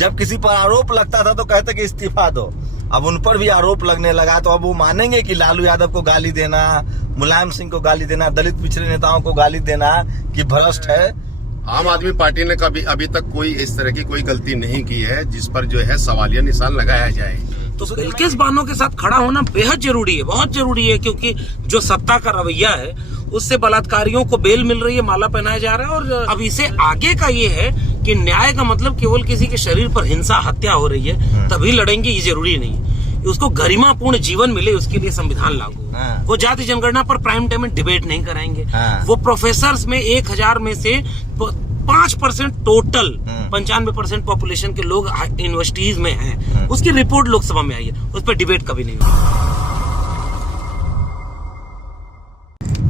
जब किसी पर आरोप लगता था तो कहते कि इस्तीफा दो। अब उन पर भी आरोप लगने लगा तो अब वो मानेंगे कि लालू यादव को गाली देना, मुलायम सिंह को गाली देना, दलित पिछड़े नेताओं को गाली देना कि भ्रष्ट है। आम आदमी पार्टी ने कभी अभी तक कोई इस तरह की कोई गलती नहीं की है जिस पर जो है सवालिया निशान लगाया जाए। तो बिल्किस बानो के साथ खड़ा होना बेहद जरूरी है, बहुत जरूरी है, क्योंकि जो सत्ता का रवैया है उससे बलात्कारियों को बेल मिल रही है, माला पहनाया जा रहा है। और अब इसे आगे का ये है कि न्याय का मतलब केवल किसी के शरीर पर हिंसा हत्या हो रही है तभी लड़ेंगे, ये जरूरी नहीं। उसको गरिमापूर्ण जीवन मिले उसके लिए संविधान लागू। वो जाति जनगणना पर प्राइम टाइम में डिबेट नहीं कराएंगे। वो प्रोफेसर्स में 1000 में से 5% टोटल 95% पॉपुलेशन के लोग यूनिवर्सिटीज में हैं, उसकी रिपोर्ट लोकसभा में आई है, उस पर डिबेट कभी नहीं होगी।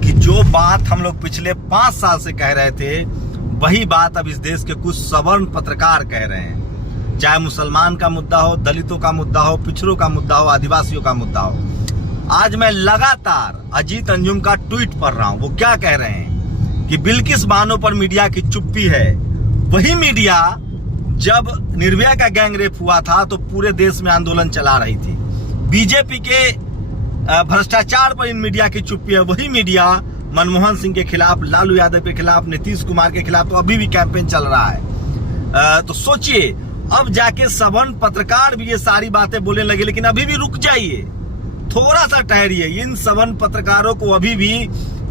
कि जो बात हम लोग पिछले 5 साल से कह रहे थे वही बात अब इस देश के कुछ सवर्ण पत्रकार कह रहे हैं। चाहे मुसलमान का मुद्दा हो, दलितों का मुद्दा हो, पिछड़ों का मुद्दा हो, आदिवासियों का मुद्दा हो। आज मैं लगातार अजीत अंजुम का ट्वीट पढ़ रहा हूं। वो क्या कह रहे हैं कि बिल्किस बानो पर मीडिया की चुप्पी है। वही मीडिया जब निर्भया का गैंगरेप हुआ था तो पूरे देश में आंदोलन चला रही थी। बीजेपी के भ्रष्टाचार पर इन मीडिया की चुप्पी है। वही मीडिया मनमोहन सिंह के खिलाफ, लालू यादव के खिलाफ, नीतीश कुमार के खिलाफ तो अभी भी कैंपेन चल रहा है। तो सोचिए अब जाके सवर्ण पत्रकार भी ये सारी बातें बोलने लगे, लेकिन अभी भी रुक जाइए, थोड़ा सा ठहरिए। इन सवर्ण पत्रकारों को अभी भी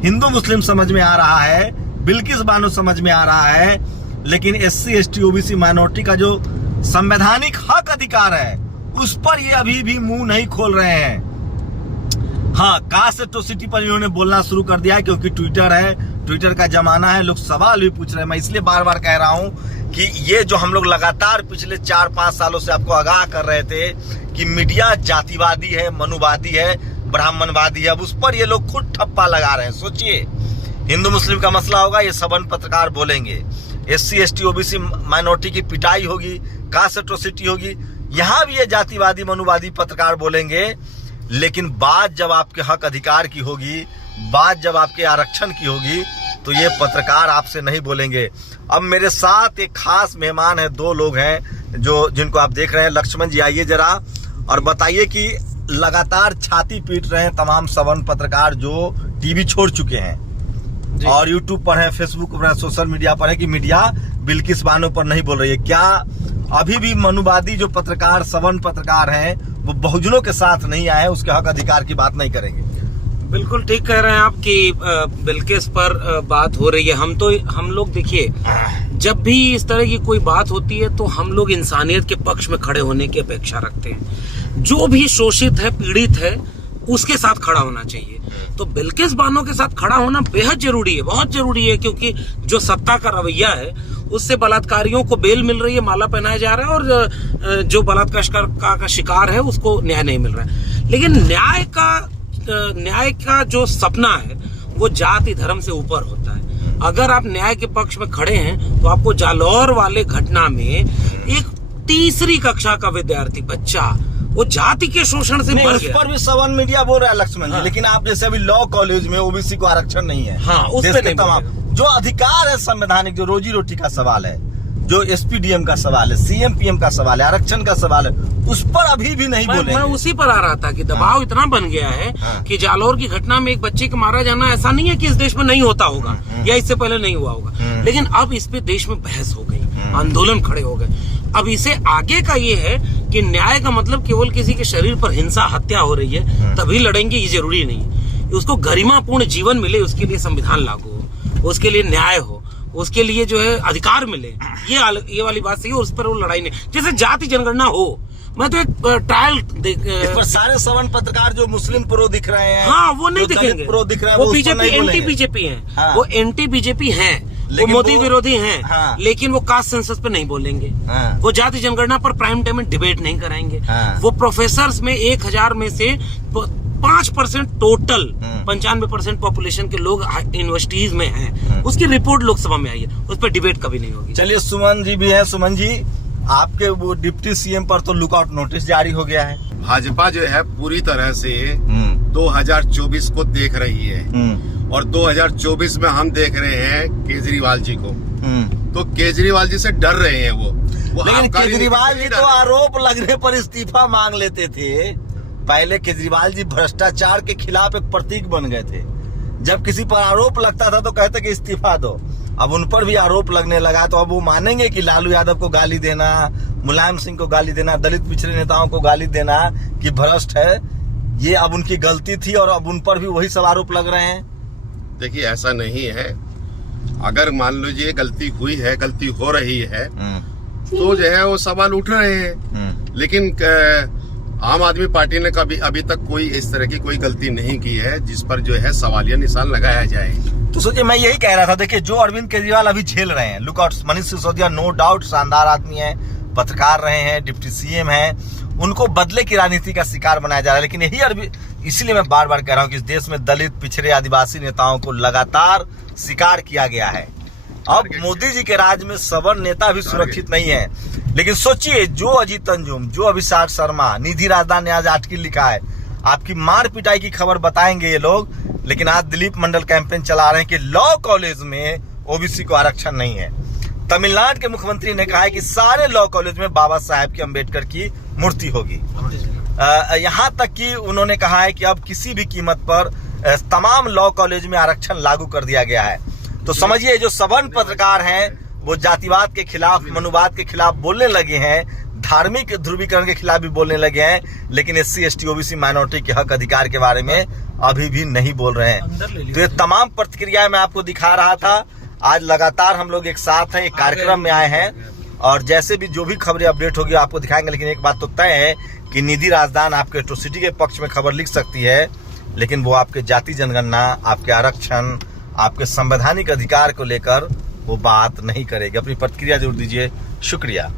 हिंदू मुस्लिम समझ में आ रहा है, बिल्किस बानो समझ में आ रहा है, लेकिन SC ST OBC माइनॉरिटी का जो संवैधानिक हक अधिकार है उस पर ये अभी भी मुंह नहीं खोल रहे हैं। हाँ, कास्ट एट्रोसिटी पर इन्होंने बोलना शुरू कर दिया है क्योंकि ट्विटर है, ट्विटर का जमाना है, लोग सवाल भी पूछ रहे हैं। मैं इसलिए बार बार कह रहा हूं कि ये जो हम लोग लगातार पिछले 4-5 सालों से आपको आगाह कर रहे थे कि मीडिया जातिवादी है, मनुवादी है, ब्राह्मणवादी है, अब उस पर ये लोग खुद ठप्पा लगा रहे हैं। सोचिए, हिंदू मुस्लिम का मसला होगा, ये सवर्ण पत्रकार बोलेंगे, SC ST OBC माइनॉरिटी की पिटाई होगी, कास्ट एट्रोसिटी होगी, यहाँ भी ये जातिवादी मनुवादी पत्रकार बोलेंगे। लेकिन बात जब आपके हक अधिकार की होगी, बात जब आपके आरक्षण की होगी, तो ये पत्रकार आपसे नहीं बोलेंगे। अब मेरे साथ एक खास मेहमान है, 2 लोग हैं जिनको आप देख रहे हैं। लक्ष्मण जी, आइए जरा और बताइए कि लगातार छाती पीट रहे हैं तमाम सवर्ण पत्रकार जो टीवी छोड़ चुके हैं और यूट्यूब पर है, फेसबुक पर है, सोशल मीडिया पर है कि मीडिया बिल्किस बानो पर नहीं बोल रही है। क्या अभी भी मनुवादी जो पत्रकार, सवर्ण पत्रकार हैं, वो बहुजनों के साथ नहीं आए, उसके हक अधिकार की बात नहीं करेंगे? बिल्कुल ठीक कह रहे हैं आप कि बिल्किस पर बात हो रही है। हम लोग देखिए, जब भी इस तरह की कोई बात होती है तो हम लोग इंसानियत के पक्ष में खड़े होने की अपेक्षा रखते हैं। जो भी शोषित है, पीड़ित है, उसके साथ खड़ा होना चाहिए। तो बिल्किस बानो के साथ खड़ा होना बेहद जरूरी है, बहुत जरूरी है, क्योंकि जो सत्ता का रवैया है उससे बलात्कारियों को बेल मिल रही है, माला पहनाया जा रहा है, और जो बलात्कार का शिकार है उसको न्याय नहीं मिल रहा है। लेकिन न्याय का जो सपना है वो जाति धर्म से ऊपर होता है। अगर आप न्याय के पक्ष में खड़े हैं तो आपको जालौर वाले घटना में एक 3री कक्षा का विद्यार्थी बच्चा वो जाति के शोषण से मर गया। उस पर भी सवर्ण मीडिया बोल रहा है लक्ष्मण जी, लेकिन आप जैसे अभी लॉ कॉलेज में OBC को आरक्षण नहीं है। हाँ, उस पे नहीं तमाम जो अधिकार है संवैधानिक, जो रोजी रोटी का सवाल है, जो SP DM का सवाल है, CM PM का सवाल है, आरक्षण का सवाल है, उस पर अभी भी नहीं बोले। मैं उसी पर आ रहा था कि दबाव इतना बन गया है कि जालौर की घटना में एक बच्चे का मारा जाना ऐसा नहीं है कि इस देश में नहीं होता होगा या इससे पहले नहीं हुआ होगा, लेकिन अब इस पे देश में बहस हो गई, आंदोलन खड़े हो गए। अब इसे आगे का ये है कि न्याय का मतलब केवल किसी के शरीर पर हिंसा हत्या हो रही है तभी लड़ेंगे, ये जरूरी नहीं। उसको गरिमापूर्ण जीवन मिले उसके लिए संविधान लागू हो, उसके लिए न्याय हो, उसके लिए जो है अधिकार मिले, ये वाली बात सही है। उस पर वो लड़ाई नहीं, जैसे जाति जनगणना हो। मैं तो एक ट्रायल इस पर सारे सवर्ण पत्रकार जो मुस्लिम प्रो दिख रहे हैं, हाँ, वो नहीं दिखेंगे, प्रो दिख रहे हैं, वो बीजेपी एंटी बीजेपी है, वो एंटी बीजेपी है, वो मोदी विरोधी हैं, हाँ, लेकिन वो कास्ट सेंसस पे नहीं बोलेंगे, हाँ, वो जाति जनगणना पर प्राइम टाइम में डिबेट नहीं कराएंगे, हाँ, वो प्रोफेसर्स में 1000 में से 5% टोटल 95% पॉपुलेशन के लोग यूनिवर्सिटीज में हैं, उसकी रिपोर्ट लोकसभा में आई है, उस पर डिबेट कभी नहीं होगी। चलिए, सुमन जी भी है। सुमन जी, आपके वो डिप्टी CM पर तो लुकआउट नोटिस जारी हो गया है। भाजपा जो है पूरी तरह से 2024 को देख रही है और 2024 में हम देख रहे हैं केजरीवाल जी को। तो केजरीवाल जी से डर रहे हैं वो। वो लेकिन आबकारी केजरीवाल नीति जी से तो नहीं आरोप लगने पर इस्तीफा मांग लेते थे। पहले केजरीवाल जी भ्रष्टाचार के खिलाफ एक प्रतीक बन गए थे। जब किसी पर आरोप लगता था तो कहते कि इस्तीफा दो। अब उन पर भी आरोप लगने लगा तो अब वो मानेंगे कि लालू यादव को गाली देना, मुलायम सिंह को गाली देना, दलित पिछड़े नेताओं को गाली देना कि भ्रष्ट है, ये अब उनकी गलती थी और अब उन पर भी वही सब आरोप लग रहे हैं। देखिए ऐसा नहीं है। अगर मान लीजिए गलती हुई है, गलती हो रही है, तो जो है वो सवाल उठ रहे हैं। लेकिन आम आदमी पार्टी ने कभी अभी तक कोई इस तरह की कोई गलती नहीं की है जिस पर जो है सवालिया निशान लगाया जाए। तो सोचिए, मैं यही कह रहा था, देखिए जो अरविंद केजरीवाल अभी झेल रहे हैं, look out, Manish Sisodia no doubt शानदार आदमी है, पत्रकार रहे हैं, डिप्टी सीएम हैं, उनको बदले की राजनीति का शिकार बनाया जा रहा है। लेकिन यही अरविंद, इसीलिए मैं बार बार कह रहा हूं कि इस देश में दलित, पिछड़े, आदिवासी नेताओं को लगातार शिकार किया गया है। अब मोदी जी के राज में सवर्ण नेता भी सुरक्षित नहीं है। लेकिन सोचिए, जो अजीत अंजुम, जो अभिषेक शर्मा, निधि राजदान ने आज आर्टिकल लिखा है, आपकी मार पिटाई की खबर बताएंगे ये लोग, लेकिन आज दिलीप मंडल कैंपेन चला रहे हैं कि लॉ कॉलेज में ओबीसी को आरक्षण नहीं है। तमिलनाडु के मुख्यमंत्री ने कहा है कि सारे लॉ कॉलेज में बाबा साहेब की अम्बेडकर की मूर्ति होगी। यहाँ तक कि उन्होंने कहा है कि अब किसी भी कीमत पर तमाम लॉ कॉलेज में आरक्षण लागू कर दिया गया है। तो समझिए, जो सवर्ण पत्रकार हैं वो जातिवाद के खिलाफ, मनुवाद के खिलाफ बोलने लगे हैं, धार्मिक ध्रुवीकरण के खिलाफ भी बोलने लगे हैं, लेकिन एससी, एसटी, ओबीसी, माइनॉरिटी के हक अधिकार के बारे में अभी भी नहीं बोल रहे हैं। तो ये तमाम प्रतिक्रियाएं मैं आपको दिखा रहा था। आज लगातार हम लोग एक साथ हैं, एक कार्यक्रम में आए हैं और जैसे भी जो भी खबरें अपडेट होगी आपको दिखाएंगे। लेकिन एक बात तो तय है कि निधि राजदान आपके एट्रोसिटी के पक्ष में खबर लिख सकती है, लेकिन वो आपके जाति जनगणना, आपके आरक्षण, आपके संवैधानिक अधिकार को लेकर वो बात नहीं करेगी। अपनी प्रतिक्रिया जरूर दीजिए। शुक्रिया।